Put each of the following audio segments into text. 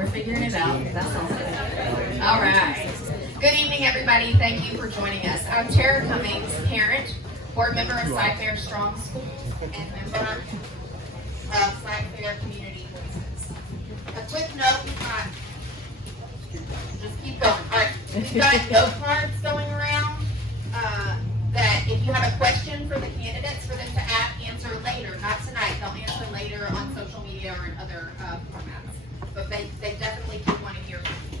we're figuring it out. That sounds good. All right. Good evening, everybody. Thank you for joining us. I'm Tara Cummings, parent, board member of CFISD Strong Schools, and member of CFISD Community Voices. A quick note, just keep going. All right, we've got note cards going around that if you have a question for the candidates for them to answer later, not tonight, they'll answer later on social media or in other formats. But they definitely do want to hear from you.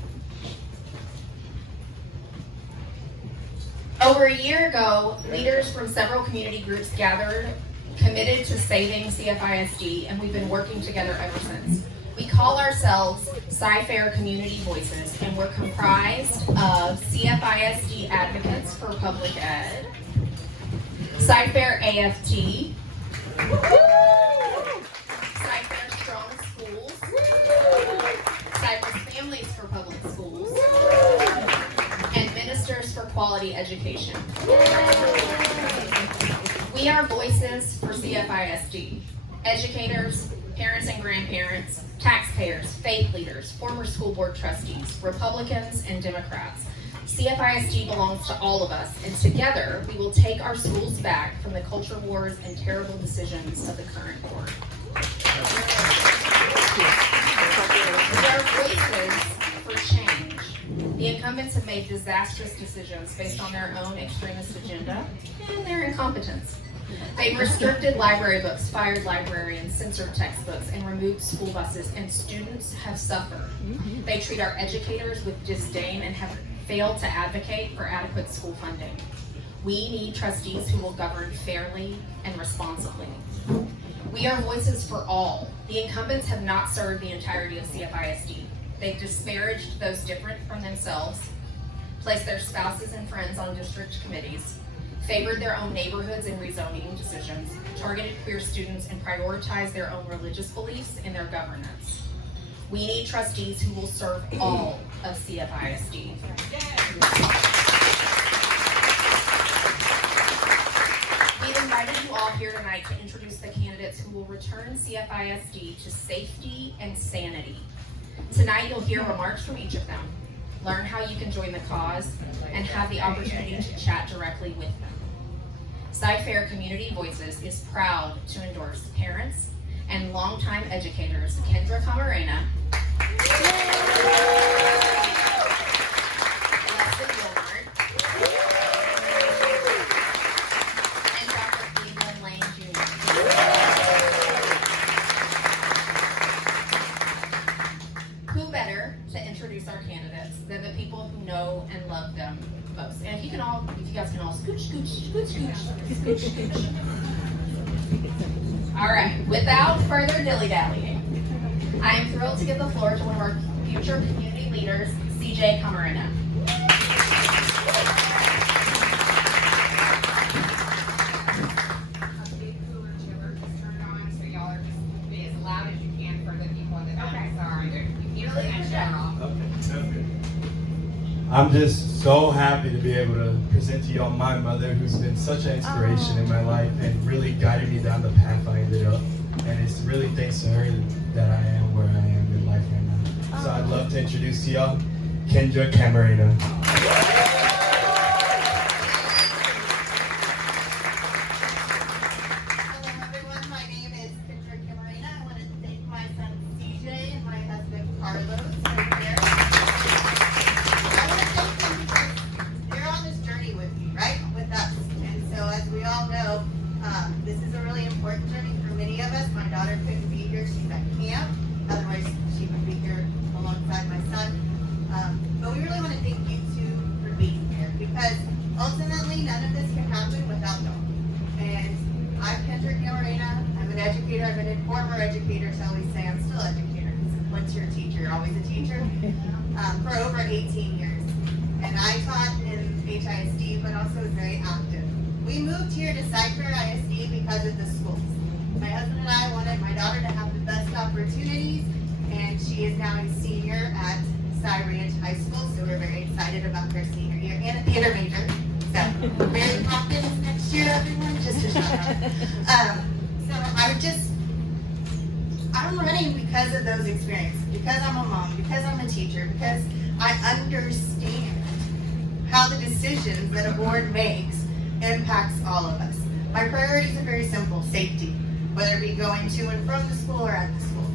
Over a year ago, leaders from several community groups gathered, committed to saving CFISD, and we've been working together ever since. We call ourselves CFISD Community Voices, and we're comprised of CFISD advocates for public ed, CFISD AFT, CFISD Strong Schools, CFISD Families for Public Schools, and Ministers for Quality Education. We are voices for CFISD, educators, parents and grandparents, taxpayers, faith leaders, former school board trustees, Republicans, and Democrats. CFISD belongs to all of us, and together we will take our schools back from the culture wars and terrible decisions of the current board. We are voices for change. The incumbents have made disastrous decisions based on their own extremist agenda and their incompetence. They've restricted library books, fired librarians, censored textbooks, and removed school buses, and students have suffered. They treat our educators with disdain and have failed to advocate for adequate school funding. We need trustees who will govern fairly and responsibly. We are voices for all. The incumbents have not served the entirety of CFISD. They've disparaged those different from themselves, placed their spouses and friends on district committees, favored their own neighborhoods in rezoning decisions, targeted queer students, and prioritized their own religious beliefs in their governance. We need trustees who will serve all of CFISD. We've invited you all here tonight to introduce the candidates who will return CFISD to safety and sanity. Tonight you'll hear remarks from each of them, learn how you can join the cause, and have the opportunity to chat directly with them. CFISD Community Voices is proud to endorse parents and longtime educators Kendra Camarena, Lesley Guilmart, and Dr. Lesley Jr. Who better to introduce our candidates than the people who know and love them most? And if you guys can all scooch, scooch, scooch, scooch, scooch, scooch. All right, without further dilly-dallying, I am thrilled to give the floor to one of our future community leaders, CJ Camarena. A big cooler chiller just turned on, so y'all are just be as loud as you can for the people in the back. Okay. Sorry, you really can shut off. Okay, sounds good. I'm just so happy to be able to present to y'all my mother, who's been such an inspiration in my life and really guided me down the path I ended up. And it's really thanks to her that I am where I am in life right now. So I'd love to introduce to y'all Kendra Camarena. Hello everyone, my name is Kendra Camarena. I want to thank my son CJ and my husband Carlos right there. I want to thank them because they're on this journey with me, right? With us. And so as we all know, this is a really important journey for many of us. My daughter couldn't be here, she's at camp. Otherwise she would be here alongside my son. But we really want to thank you two for being here because ultimately none of this can happen without y'all. And I'm Kendra Camarena. I'm an educator. I've been a former educator, shall we say. I'm still an educator. Once you're a teacher, you're always a teacher. For over 18 years. And I taught in HISD, but also was very active. We moved here to Cypher ISD because of the schools. My husband and I wanted my daughter to have the best opportunities, and she is now a senior at Cy Ranch High School, so we're very excited about her senior year, and a theater major. So, Mary Poppins next year, everyone, just a shout out. So I I'm running because of those experiences, because I'm a mom, because I'm a teacher, because I understand how the decisions that a board makes impacts all of us. My priorities are very simple: safety, whether it be going to and from the school or at the school,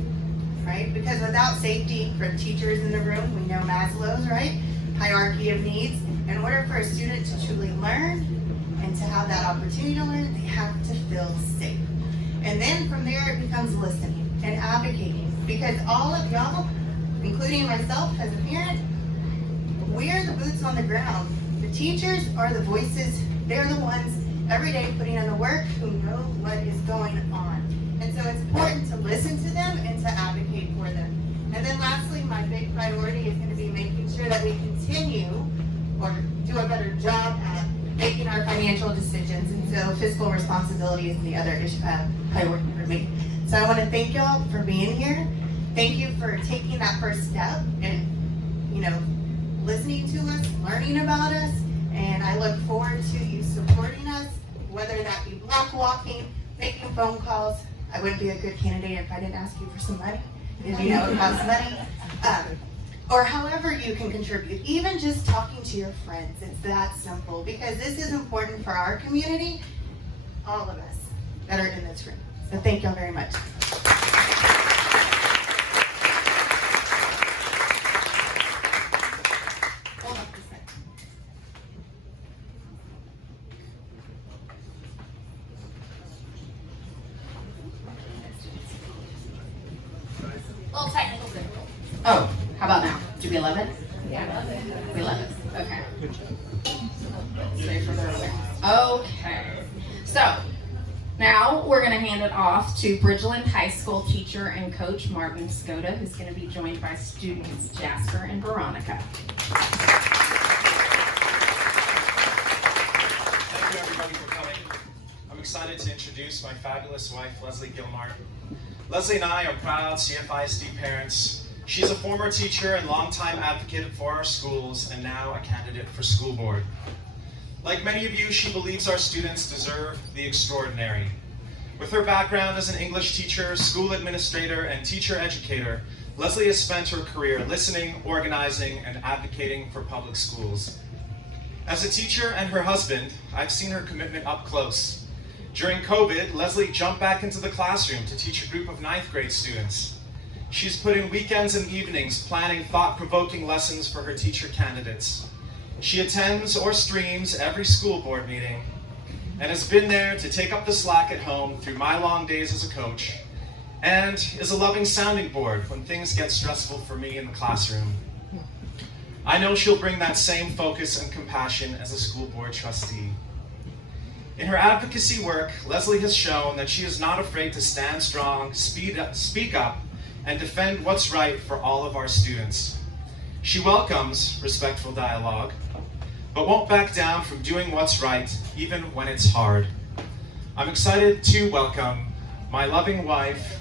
right? Because without safety for the teachers in the room, we know Maslow's, right? Hierarchy of needs. In order for a student to truly learn and to have that opportunity to learn, they have to feel safe. And then from there, it becomes listening and advocating, because all of y'all, including myself as a parent, we're the boots on the ground. The teachers are the voices. They're the ones every day putting in the work who know what is going on. And so it's important to listen to them and to advocate for them. And then lastly, my big priority is going to be making sure that we continue or do a better job at making our financial decisions. And so fiscal responsibility is the other priority for me. So I want to thank y'all for being here. Thank you for taking that first step and, listening to us, learning about us. And I look forward to you supporting us, whether that be block walking, making phone calls. I wouldn't be a good candidate if I didn't ask you for some money, if you know it costs money. Or however you can contribute, even just talking to your friends. It's that simple, because this is important for our community, all of us that are in this room. So thank y'all very much. Hold up a second. Little technical difficulty. Oh, how about now? Do we love it? Yeah. We love it. Okay. Stay further away. Okay. So, now we're going to hand it off to Bridgeland High School teacher and coach Martin Skoda, who's going to be joined by students Jasper and Veronica. Thank you everybody for coming. I'm excited to introduce my fabulous wife, Lesley Guilmart. Lesley and I are proud CFISD parents. She's a former teacher and longtime advocate for our schools, and now a candidate for school board. Like many of you, she believes our students deserve the extraordinary. With her background as an English teacher, school administrator, and teacher educator, Lesley has spent her career listening, organizing, and advocating for public schools. As a teacher and her husband, I've seen her commitment up close. During COVID, Lesley jumped back into the classroom to teach a group of 9th grade students. She's put in weekends and evenings planning thought-provoking lessons for her teacher candidates. She attends or streams every school board meeting and has been there to take up the slack at home through my long days as a coach, and is a loving sounding board when things get stressful for me in the classroom. I know she'll bring that same focus and compassion as a school board trustee. In her advocacy work, Lesley has shown that she is not afraid to stand strong, speak up, and defend what's right for all of our students. She welcomes respectful dialogue, but won't back down from doing what's right, even when it's hard. I'm excited to welcome my loving wife,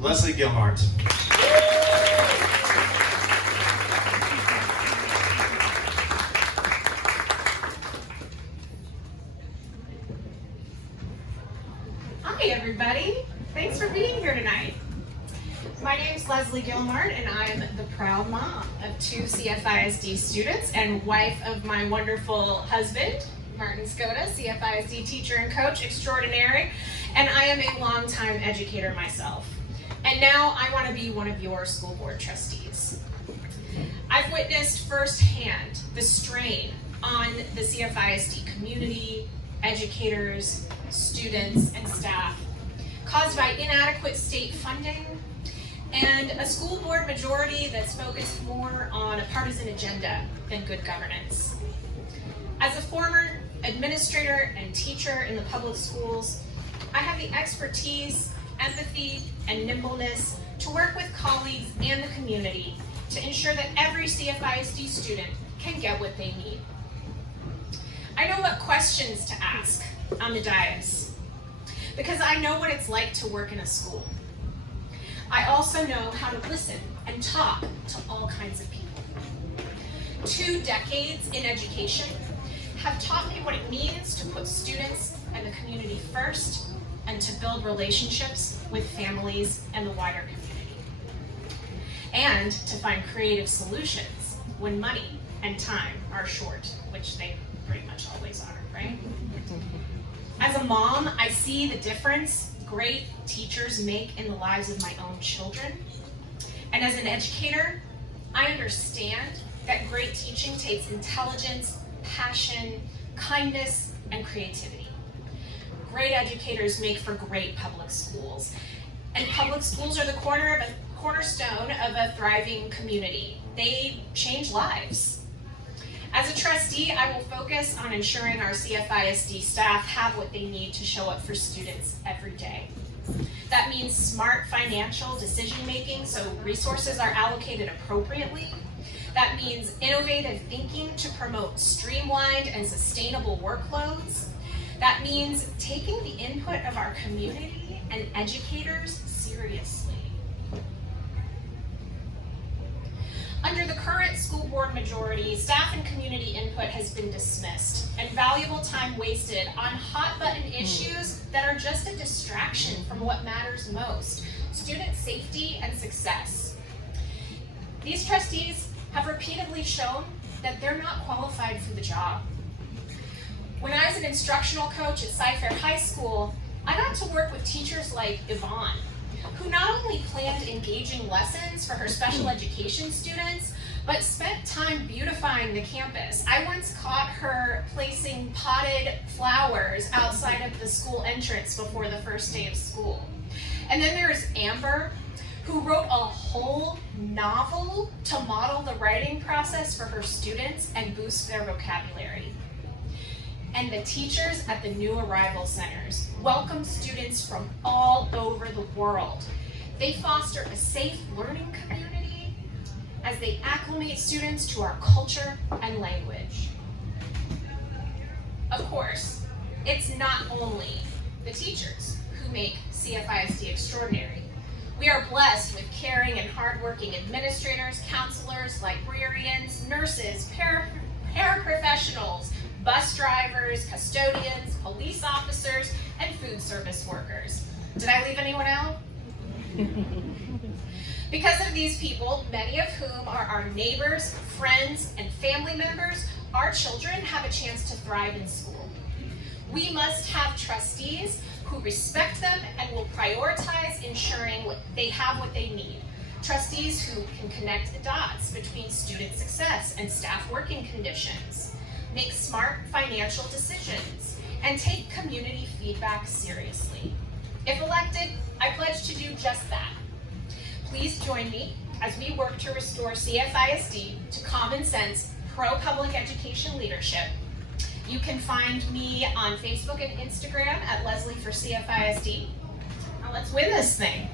Lesley Guilmart. Hi everybody, thanks for being here tonight. My name's Lesley Guilmart, and I'm the proud mom of 2 CFISD students and wife of my wonderful husband, Martin Skoda, CFISD teacher and coach extraordinary, and I am a longtime educator myself. And now I want to be one of your school board trustees. I've witnessed firsthand the strain on the CFISD community, educators, students, and staff caused by inadequate state funding and a school board majority that's focused more on a partisan agenda than good governance. As a former administrator and teacher in the public schools, I have the expertise, empathy, and nimbleness to work with colleagues and the community to ensure that every CFISD student can get what they need. I know what questions to ask on the dais because I know what it's like to work in a school. I also know how to listen and talk to all kinds of people. 2 decades in education have taught me what it means to put students and the community first and to build relationships with families and the wider community. And to find creative solutions when money and time are short, which they pretty much always are, right? As a mom, I see the difference great teachers make in the lives of my own children. And as an educator, I understand that great teaching takes intelligence, passion, kindness, and creativity. Great educators make for great public schools. And public schools are the cornerstone of a thriving community. They change lives. As a trustee, I will focus on ensuring our CFISD staff have what they need to show up for students every day. That means smart financial decision-making so resources are allocated appropriately. That means innovative thinking to promote streamlined and sustainable workloads. That means taking the input of our community and educators seriously. Under the current school board majority, staff and community input has been dismissed and valuable time wasted on hot-button issues that are just a distraction from what matters most, student safety and success. These trustees have repeatedly shown that they're not qualified for the job. When I was an instructional coach at Cy-Fair High School, I got to work with teachers like Yvonne, who not only planned engaging lessons for her special education students, but spent time beautifying the campus. I once caught her placing potted flowers outside of the school entrance before the first day of school. And then there's Amber, who wrote a whole novel to model the writing process for her students and boost their vocabulary. And the teachers at the new arrival centers welcome students from all over the world. They foster a safe learning community as they acclimate students to our culture and language. Of course, it's not only the teachers who make CFISD extraordinary. We are blessed with caring and hardworking administrators, counselors, librarians, nurses, paraprofessionals, bus drivers, custodians, police officers, and food service workers. Did I leave anyone out? Because of these people, many of whom are our neighbors, friends, and family members, our children have a chance to thrive in school. We must have trustees who respect them and will prioritize ensuring they have what they need. Trustees who can connect the dots between student success and staff working conditions, make smart financial decisions, and take community feedback seriously. If elected, I pledge to do just that. Please join me as we work to restore CFISD to common sense, pro-public education leadership. You can find me on Facebook and Instagram at Lesley for CFISD. Now let's win this thing.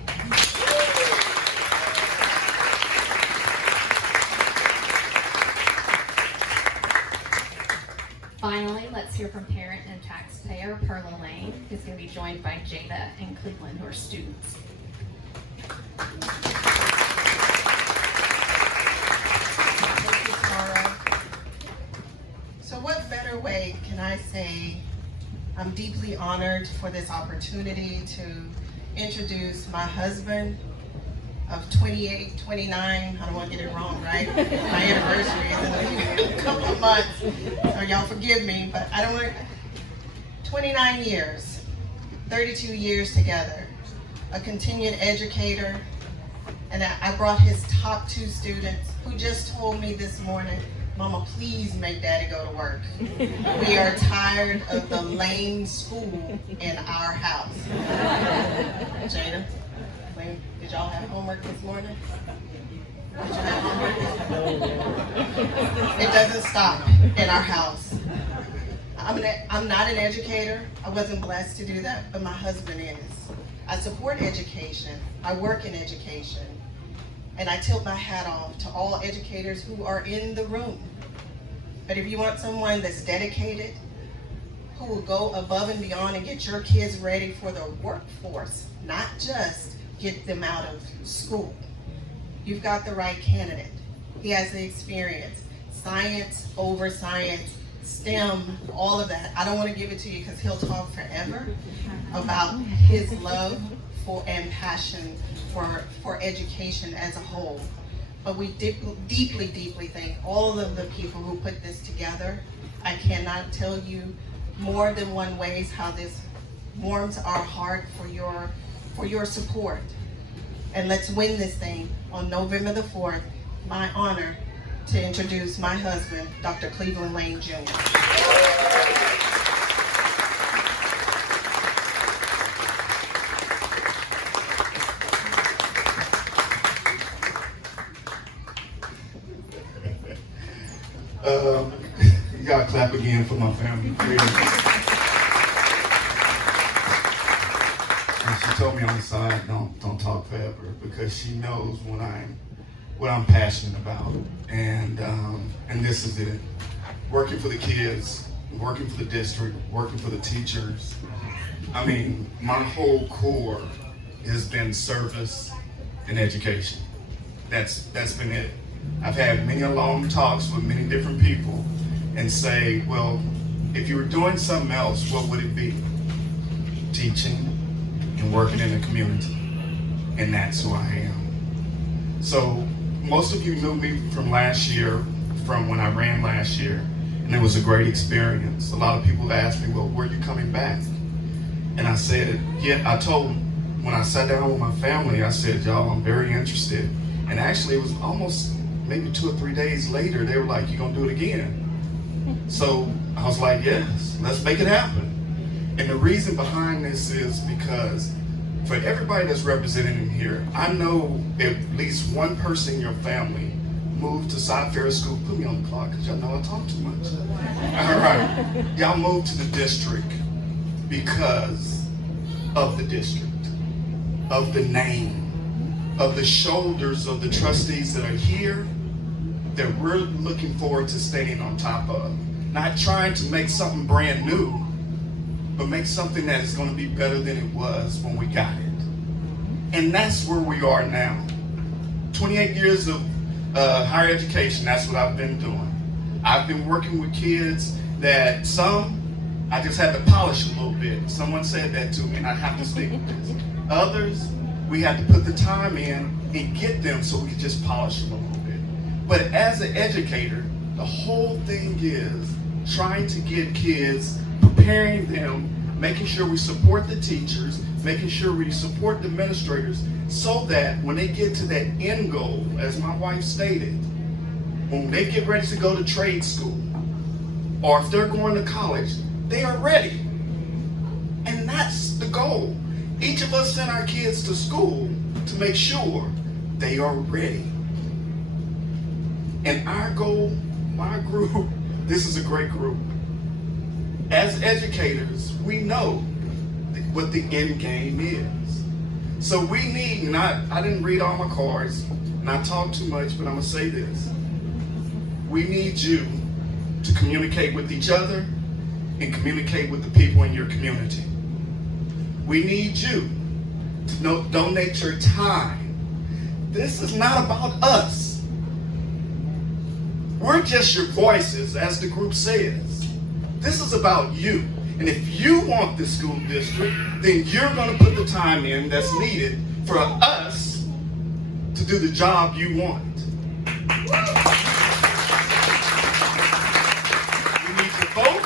Finally, let's hear from parent and taxpayer Perla Lane, who's going to be joined by Jada and Cleveland, who are students. Thank you, Tara. So what better way can I say I'm deeply honored for this opportunity to introduce my husband of 28, 29, I don't want to get it wrong, right? My anniversary is in a couple of months, so y'all forgive me, but I don't want to, 29 years, 32 years together, a continued educator, and I brought his top 2 students who just told me this morning, Mama, please make Daddy go to work. We are tired of the lame school in our house. Jada? Did y'all have homework this morning? Did you have homework? It doesn't stop in our house. I'm not an educator. I wasn't blessed to do that, but my husband is. I support education. I work in education. And I tilt my hat off to all educators who are in the room. But if you want someone that's dedicated, who will go above and beyond and get your kids ready for the workforce, not just get them out of school, you've got the right candidate. He has the experience. Science over science, stem all of that. I don't want to give it to you because he'll talk forever about his love for and passion for education as a whole. But we deeply, deeply thank all of the people who put this together. I cannot tell you more than one ways how this warms our heart for your support. And let's win this thing on November the 4th. My honor to introduce my husband, Dr. Cleveland Lane Jr. You gotta clap again for my family. And she told me on the side, don't talk forever, because she knows what I'm passionate about. And this is it. Working for the kids, working for the district, working for the teachers. I mean, my whole core has been service and education. That's been it. I've had many long talks with many different people and say, well, if you were doing something else, what would it be? Teaching and working in the community. And that's who I am. So most of you knew me from last year, from when I ran last year, and it was a great experience. A lot of people asked me, well, were you coming back? And I said, yeah, I told them, when I sat down with my family, I said, y'all, I'm very interested. And actually it was almost maybe 2 or 3 days later, they were like, you gonna do it again? So I was like, yes, let's make it happen. And the reason behind this is because for everybody that's represented in here, I know at least one person in your family moved to CFISD School. Put me on the clock because y'all know I talk too much. All right, y'all moved to the district because of the district, of the name, of the shoulders of the trustees that are here, that we're looking forward to staying on top of. Not trying to make something brand new, but make something that is going to be better than it was when we got it. And that's where we are now. 28 years of higher education, that's what I've been doing. I've been working with kids that some, I just had to polish a little bit. Someone said that to me and I have to stick with this. Others, we had to put the time in and get them so we could just polish them a little bit. But as an educator, the whole thing is trying to get kids, preparing them, making sure we support the teachers, making sure we support the administrators, so that when they get to that end goal, as my wife stated, when they get ready to go to trade school, or if they're going to college, they are ready. And that's the goal. Each of us send our kids to school to make sure they are ready. And our goal, my group, this is a great group. As educators, we know what the end game is. So we need I didn't read all my cards, and I talk too much, but I'm gonna say this. We need you to communicate with each other and communicate with the people in your community. We need you to donate your time. This is not about us. We're just your voices, as the group says. This is about you. And if you want the school district, then you're going to put the time in that's needed for us to do the job you want. We need your vote.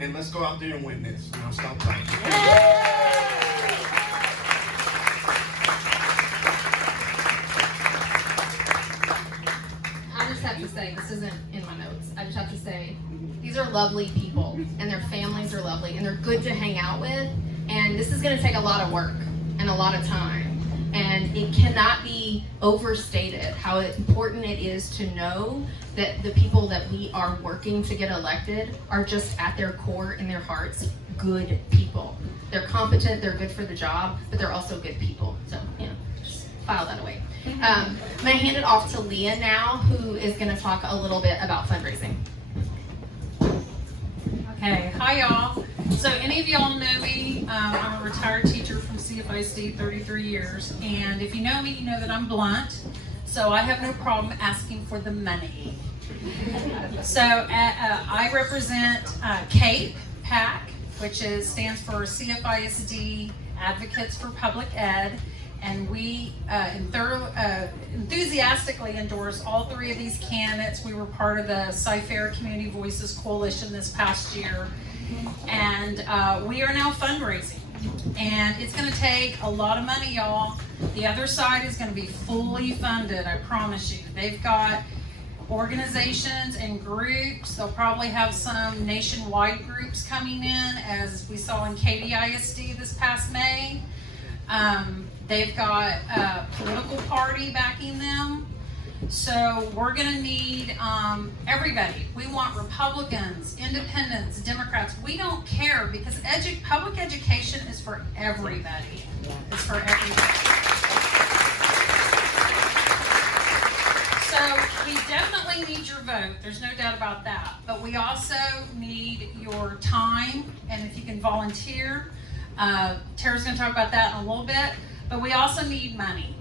And let's go out there and win this. We're going to stop talking. Have to say, this isn't in my notes, I just have to say, these are lovely people, and their families are lovely, and they're good to hang out with, and this is going to take a lot of work and a lot of time, and it cannot be overstated how important it is to know that the people that we are working to get elected are just at their core, in their hearts, good people. They're competent, they're good for the job, but they're also good people, so, just file that away. I'm going to hand it off to Leah now, who is going to talk a little bit about fundraising. Okay, hi y'all. So any of y'all know me, I'm a retired teacher from CFISD, 33 years, and if you know me, you know that I'm blunt, so I have no problem asking for the money. So I represent CAPE, PAC, which stands for CFISD Advocates for Public Ed, and we enthusiastically endorse all three of these candidates. We were part of the Cy-Fair Community Voices Coalition this past year, and we are now fundraising. And it's going to take a lot of money, y'all. The other side is going to be fully funded, I promise you. They've got organizations and groups. They'll probably have some nationwide groups coming in, as we saw in KDISD this past May. They've got a political party backing them. So we're going to need everybody. We want Republicans, Independents, Democrats. We don't care, because public education is for everybody. It's for everybody. So we definitely need your vote. There's no doubt about that. But we also need your time, and if you can volunteer. Tara's going to talk about that in a little bit. But we also need money.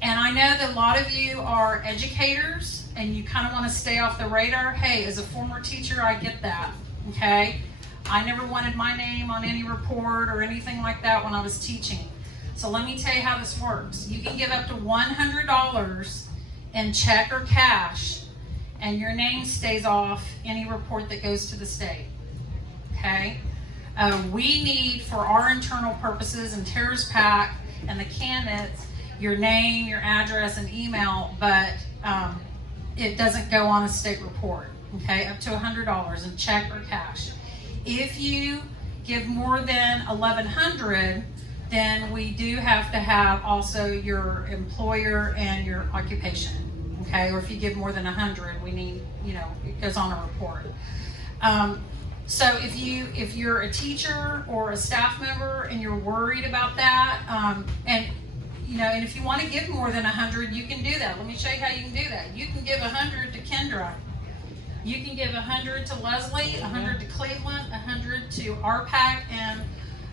And I know that a lot of you are educators and you kind of want to stay off the radar. Hey, as a former teacher, I get that, okay? I never wanted my name on any report or anything like that when I was teaching. So let me tell you how this works. You can give up to $100 in check or cash, and your name stays off any report that goes to the state, okay? We need, for our internal purposes and Tara's PAC and the candidates, your name, your address, and email, but it doesn't go on a state report, okay? Up to $100 in check or cash. If you give more than $1,100, then we do have to have also your employer and your occupation, okay? Or if you give more than 100, we need, it goes on a report. So if you're a teacher or a staff member and you're worried about that, and if you want to give more than 100, you can do that. Let me show you how you can do that. You can give 100 to Kendra. You can give 100 to Lesley, 100 to Cleveland, 100 to RPAC, and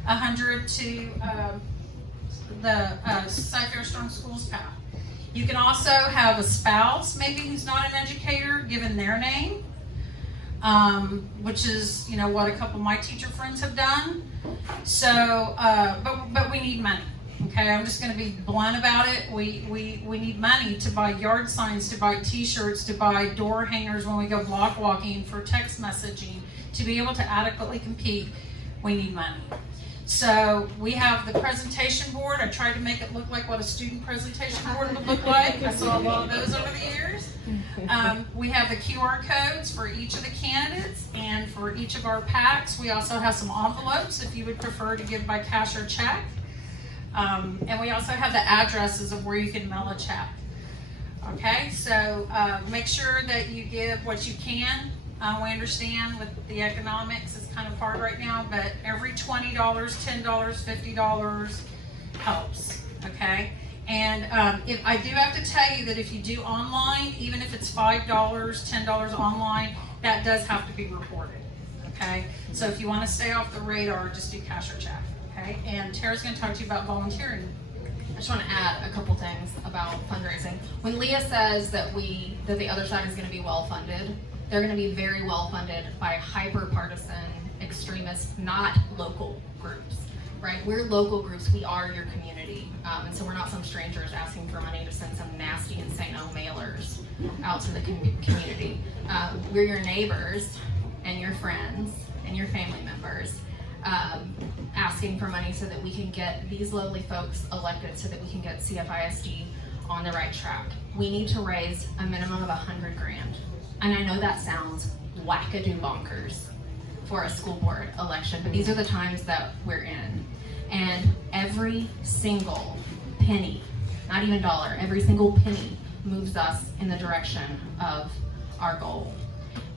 100 to the Cy-Fair Strong Schools PAC. You can also have a spouse, maybe who's not an educator, given their name, which is what a couple of my teacher friends have done. So, but we need money. Okay, I'm just going to be blunt about it. We need money to buy yard signs, to buy t-shirts, to buy door hangers when we go block walking, for text messaging. To be able to adequately compete, we need money. So we have the presentation board. I tried to make it look like what a student presentation board would look like. I saw a lot of those over the years. We have the QR codes for each of the candidates and for each of our PACs. We also have some envelopes if you would prefer to give by cash or check. And we also have the addresses of where you can mail a check. Okay, so make sure that you give what you can. We understand with the economics, it's kind of hard right now, but every $20, $10, $50 helps, okay? And if I do have to tell you that if you do online, even if it's $5, $10 online, that does have to be reported, okay? So if you want to stay off the radar, just do cash or check. Okay, and Tara's going to talk to you about volunteering. I just want to add a couple things about fundraising. When Leah says that the other side is going to be well funded, they're going to be very well funded by hyper-partisan, extremist, not local groups, right? We're local groups. We are your community, and so we're not some strangers asking for money to send some nasty and St. No mailers out to the community. We're your neighbors and your friends and your family members. Asking for money so that we can get these lovely folks elected, so that we can get CFISD on the right track. We need to raise a minimum of $100,000. And I know that sounds wackadoo bonkers for a school board election, but these are the times that we're in. And every single penny, not even dollar, every single penny moves us in the direction of our goal.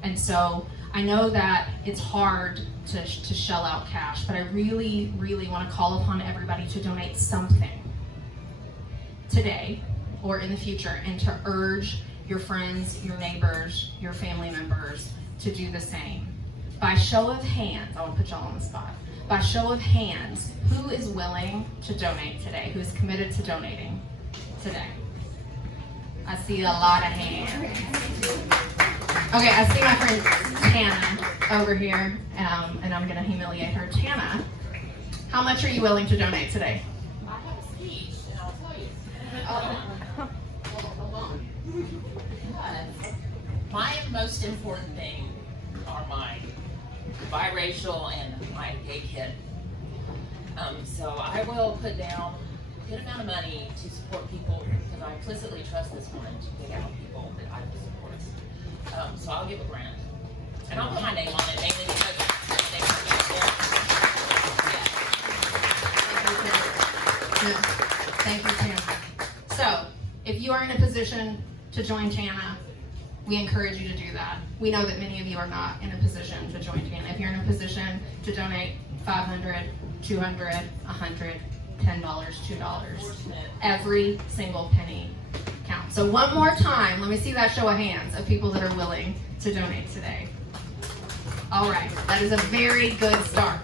And so I know that it's hard to shell out cash, but I really, really want to call upon everybody to donate something today or in the future, and to urge your friends, your neighbors, your family members to do the same. By show of hands, I want to put y'all on the spot. By show of hands, who is willing to donate today? Who is committed to donating today? I see a lot of hands. Okay, I see my friend Tana over here, and I'm gonna humiliate her. Tana, how much are you willing to donate today? I have a speech, and I'll tell you. But my most important thing are my biracial and my gay kid. So I will put down a good amount of money to support people because I implicitly trust this woman to pick out people that I will support. So I'll give a grant. And I'll put my name on it mainly because they Thank you, Tana. So, if you are in a position to join Tana, we encourage you to do that. We know that many of you are not in a position to join Tana. If you're in a position to donate $500, $200, $100, $10, $2, every single penny counts. So one more time, let me see that show of hands of people that are willing to donate today. All right, that is a very good start.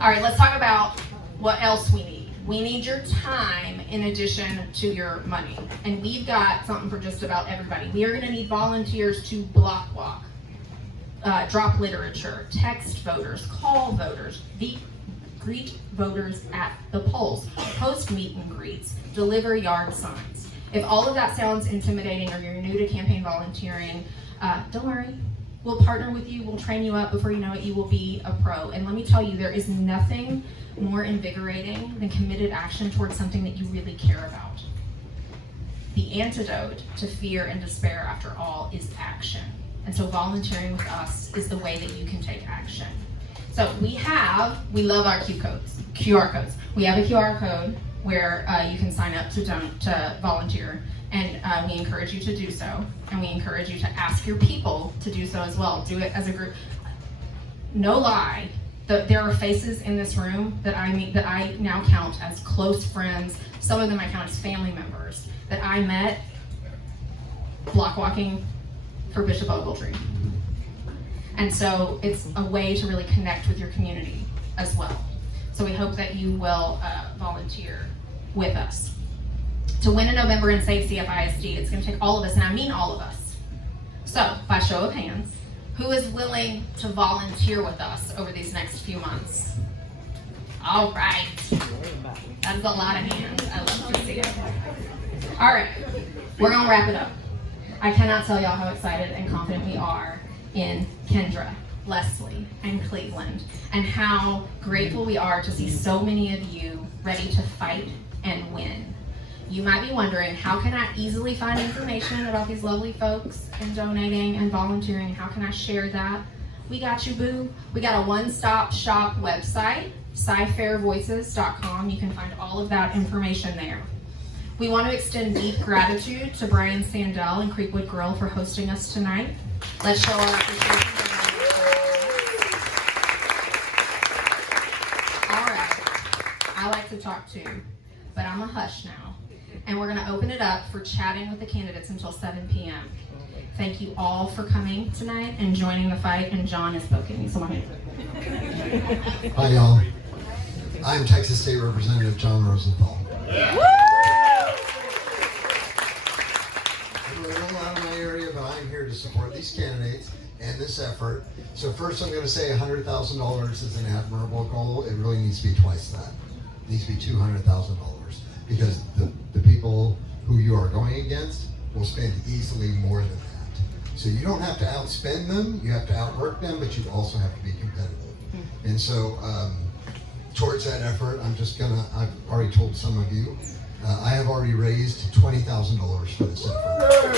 All right, let's talk about what else we need. We need your time in addition to your money. And we've got something for just about everybody. We are gonna need volunteers to block walk, drop literature, text voters, call voters, greet voters at the polls, host meet and greets, deliver yard signs. If all of that sounds intimidating or you're new to campaign volunteering, don't worry. We'll partner with you, we'll train you up. Before you know it, you will be a pro. And let me tell you, there is nothing more invigorating than committed action towards something that you really care about. The antidote to fear and despair, after all, is action. And so volunteering with us is the way that you can take action. So we love our QR codes. We have a QR code where you can sign up to volunteer, and we encourage you to do so, and we encourage you to ask your people to do so as well. Do it as a group. No lie, there are faces in this room that I now count as close friends. Some of them I count as family members that I met block walking for Bishop Ogletree. And so it's a way to really connect with your community as well. So we hope that you will volunteer with us. To win in November and save CFISD, it's going to take all of us, and I mean all of us. So, by show of hands, who is willing to volunteer with us over these next few months? All right. That's a lot of hands. I love to see it. All right. We're going to wrap it up. I cannot tell y'all how excited and confident we are in Kendra, Lesley, and Cleveland, and how grateful we are to see so many of you ready to fight and win. You might be wondering, how can I easily find information about these lovely folks and donating and volunteering? How can I share that? We got you, boo. We got a one-stop shop website, scifairvoices.com. You can find all of that information there. We want to extend deep gratitude to Brian Sandell and Creekwood Grill for hosting us tonight. Let's show our appreciation. All right. I like to talk too, but I'm a hush now. And we're going to open it up for chatting with the candidates until 7 p.m. Thank you all for coming tonight and joining the fight. And John is poking me, so my hand. Hi, y'all. I'm Texas State Representative John Rosenthal. I really don't know out of my area, but I'm here to support these candidates and this effort. So first I'm going to say $100,000 is an admirable goal. It really needs to be twice that. It needs to be $200,000. Because the people who you are going against will spend easily more than that. So you don't have to outspend them, you have to outwork them, but you also have to be competitive. And so towards that effort, I've already told some of you, I have already raised $20,000 for this effort.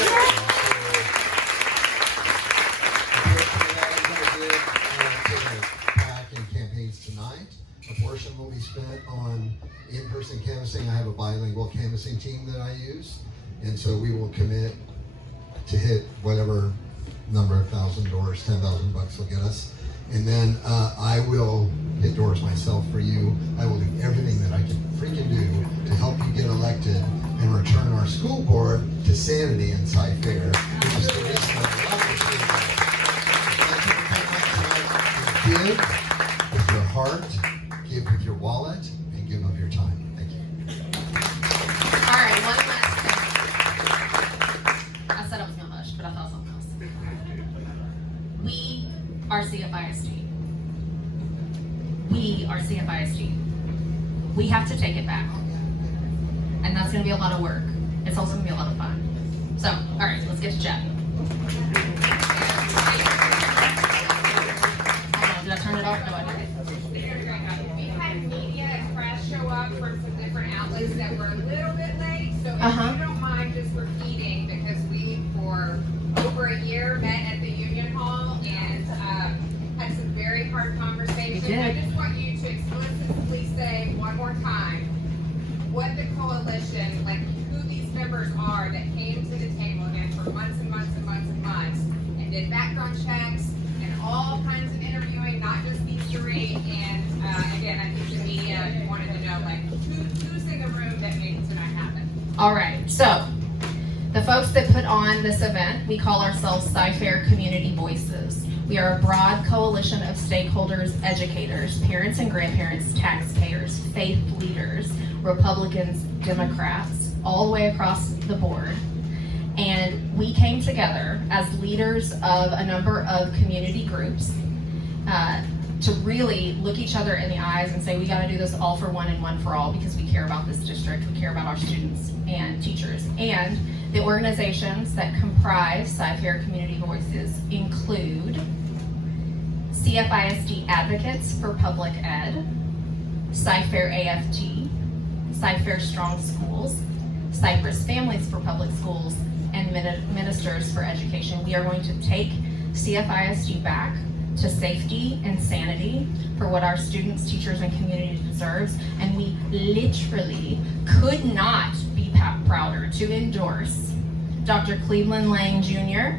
Campaigns tonight. A portion will be spent on in-person canvassing. I have a bilingual canvassing team that I use, and so we will commit to hit whatever number of $1,000, $10,000 will get us, and then I will hit doors myself for you. I will do everything that I can freaking do to help you get elected and return our school board to sanity in Cy-Fair, which is the reason I love this thing. Thank you for coming tonight. Give with your heart, give with your wallet, and give of your time. Thank you. All right, one last thing. I said I was going to hush, but I thought something else. CFISD. We are CFISD. We have to take it back. And that's gonna be a lot of work. It's also gonna be a lot of fun. So, all right, let's get to chatting. Did I turn it off? No, I didn't. We've had media and press show up from some different outlets that were a little bit late, so if you don't mind just repeating, because we, for over a year, met at the Union Hall and had some very hard conversations. I just want you to explicitly say one more time what the coalition, like who these members are that came to the table again for months and months and months and months and did background checks and all kinds of interviewing, not just these three. And again, I think the media wanted to know, like, who's in the room that made tonight happen. All right, so the folks that put on this event, we call ourselves CFISD Community Voices. We are a broad coalition of stakeholders, educators, parents and grandparents, taxpayers, faith leaders, Republicans, Democrats, all the way across the board. And we came together as leaders of a number of community groups to really look each other in the eyes and say, we gotta do this all for one and one for all, because we care about this district, we care about our students and teachers. And the organizations that comprise CFISD Community Voices include CFISD Advocates for Public Ed, CFISD AFT, CFISD Strong Schools, Cypress Families for Public Schools, and Ministers for Education. We are going to take CFISD back to safety and sanity for what our students, teachers, and community deserves. And we literally could not be prouder to endorse Dr. Cleveland Lang Jr.,